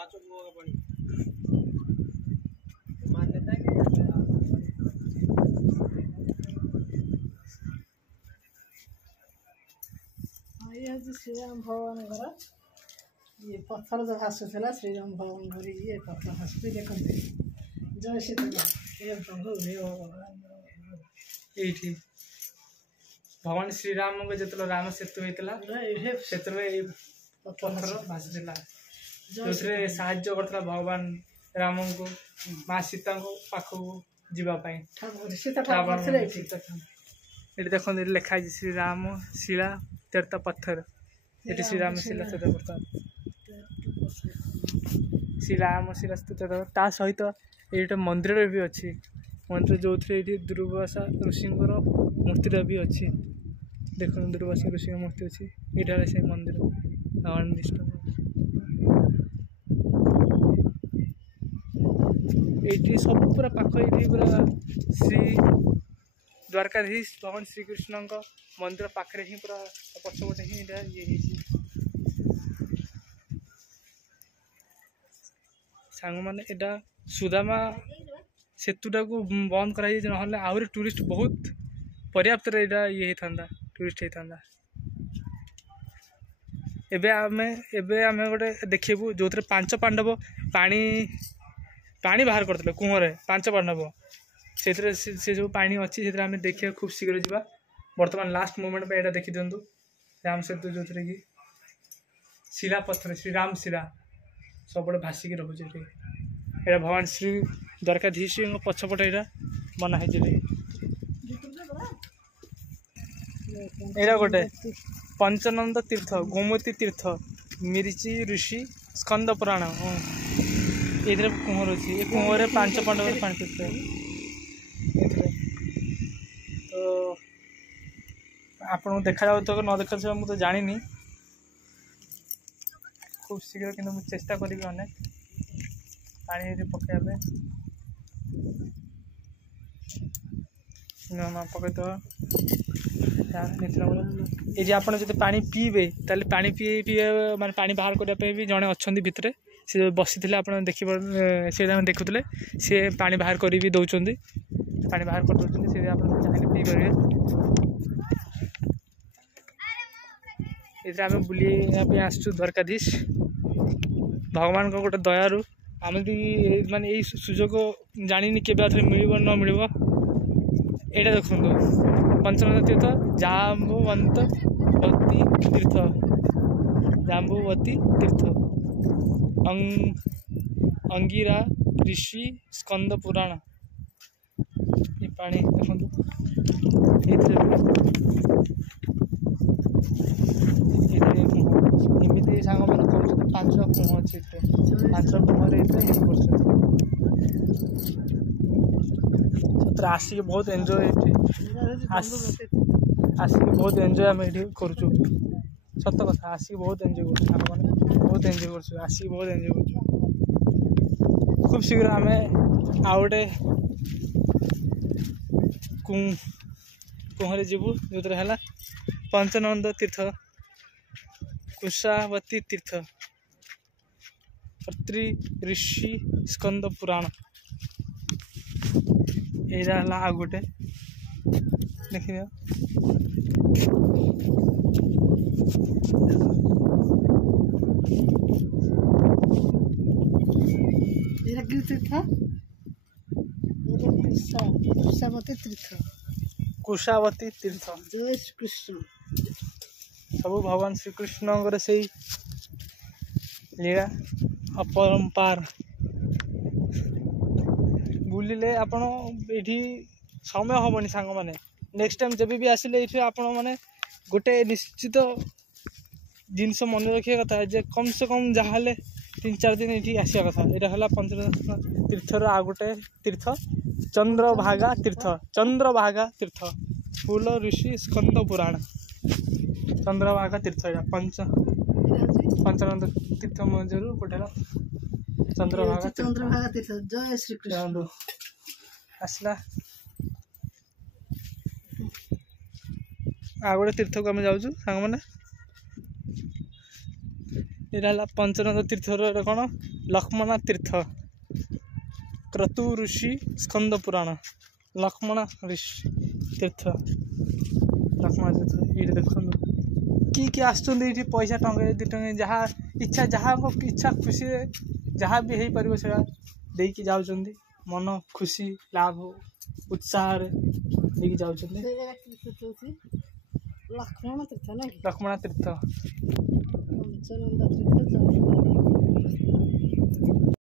ये श्रीराम भगवान घर ये पत्थर जो भाषुला श्रीराम भगवान घर ये पत्थर भाषुची देखते जय सीता हे प्रभु हे ये भगवान श्रीराम को जो राम सेतु होता से पत्थर भाषुला जो साहाଯ୍ୟ करता भगवान राम को माँ सीता को पाखक जावाई ये देखो लिखाई श्रीराम शिला तीर्थ पत्थर ये श्रीराम शिला तीर्थ श्रीराम शिला तीर्थ ता सहित ये मंदिर भी अच्छी मंदिर जो थी दुर्वासा ऋषि मूर्ति भी अच्छी देखो दुर्वासा ऋषि मूर्ति अच्छी यहाँ से मंदिर भगवान विष्णु ये सब पूरा पाख ये पूरा श्री द्वारकाधीश भगवान श्रीकृष्ण मंदिर पाखे ही पूरा पछपटे ही ये सांग मैंने यहाँ सुदामा सेतुटा को बंद कराई ना आहरी टूरिस्ट बहुत पर्याप्त ये था टूरिस्ट होता एबे आम गोटे देखू जो 5 पांडव पानी पानी बाहर करते कुहरे 5 पांडव से जो पानी अच्छी से आम देखिए खूब शीघ्र जावा बर्तमान लास्ट मोमेंट पे यहाँ देखी दिंतु राम सेतु जो कि शिला पत्थर श्रीराम शिला सब भासिक रोचे यहाँ भगवान श्री द्वारकाधीश पछपटे यहाँ बनाई यहाँ गोटे पंचनंद तीर्थ गोमती तीर्थ मिर्ची ऋषि स्कंद पुराण ये कुहर अच्छी ये कुहरे 5 पांडव पानी पीते तो आपको देखा तो न देखा मुझे जानी खूब शीघ्र कि चेष्टा करी अनेक पानी पकड़ ये आप पानी पीबे ताले पानी पी माने पानी बाहर करने भी जड़े अच्छा भितर सी बसी थे आप देखुले सी पानी बाहर कर भी दौरान पानी बाहर कर दौरान सी आप चाहिए पी करेंगे ये आम बुलाई आसु द्वारकाधीश भगवान गोटे दयारू आम माने यही सुजोग जानी के मिल न मिल यहाँ देखो पंचनंद तीर्थ जाम्बुवती तीर्थ जाम्बुवती तीर्थ अंगिरा ऋषि स्कंद पुराण ये पानी देखो एमती सांग मैंने कर 5 कुह अच्छे 5 कुह आसिक बहुत एंजॉय आसिक बहुत एंजॉय आम ये कर सत कथा आसिक बहुत एंजॉय कर बहुत एंजॉय कर आसिक बहुत एंजॉय कर खूब शीघ्र आम आउ गोटे कुहरे जीवु जो है पंचनंद तीर्थ कुशावती तीर्थ अत्रि ऋषि स्कंद पुराण यहाँ है आ गोटे देख कुशावती तीर्थ कुशावती तीर्थ जय श्रीकृष्ण सब भगवान श्रीकृष्ण से लीला अपरंपार बुलिले आपण ये समय हेनी सांग मैंने नेक्स्ट टाइम जब भी आसिले ये आपण मैंने गोटे निश्चित जिनस मन रखा कथा जे कम से कम जहाँ 3-4 दिन ये आसा कथा यहाँ है पंचनंद तीर्थर आ गोटे तीर्थ चंद्रभागा तीर्थ फूल ऋषि स्कंद पुराण चंद्रभागा तीर्थ यहाँ पंचनंद तीर्थ मध्य गोटे चंद्रभागा तीर्थ जय श्रीकृष्ण आसला आ गोटे तीर्थ को आम जाऊँ सांग मैंने यहाँ पंचनद तीर्थर कौन लक्ष्मणा तीर्थ क्रतु ऋषि स्कंद पुराण लक्ष्मणा ऋषि तीर्थ लक्ष्मण तीर्थ ये देखो किए आसुँच पैसा टंगे 2 टंगे जहाँ इच्छा जहाँ इच्छा खुशी जहाँ भी हो पार से देकी जाऊँ मन खुशी लाभ उत्साह देकी जाऊँ लक्ष्मण तीर्थ ना कि लक्ष्मणा तीर्थ पंचनंद तीर्थ